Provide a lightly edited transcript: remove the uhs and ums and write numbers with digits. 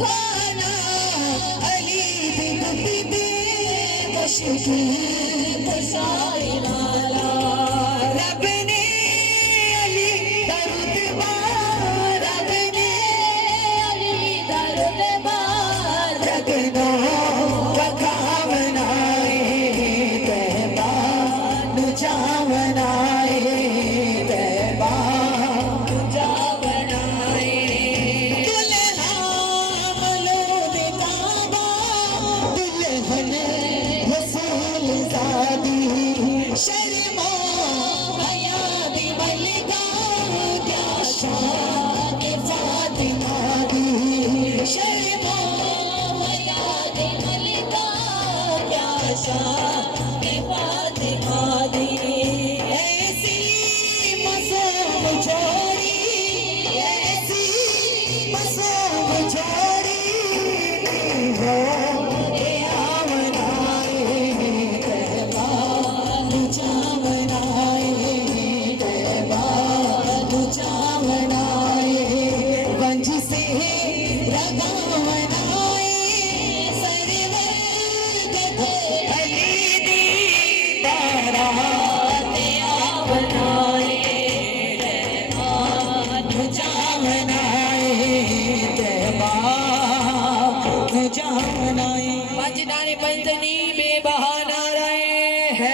वाना अली बिन मुश्किल कुशाई वाला रब ने अली दर्द बार रब ने अली दर्द बार जगनो रखा बनाए तैबा नुजा बनाए तैबा नुजा बनाए दुल्हा मलूद काबा दुल्हन रसूल ज़ादी शर्मो हया दी मलिका क्या शान फातिमा दी शर्मो हया दी मलिका क्या शान फातिमा दी ऐसी मसूम छोड़ी ऐसी मसूम छोड़ी हो पंजनी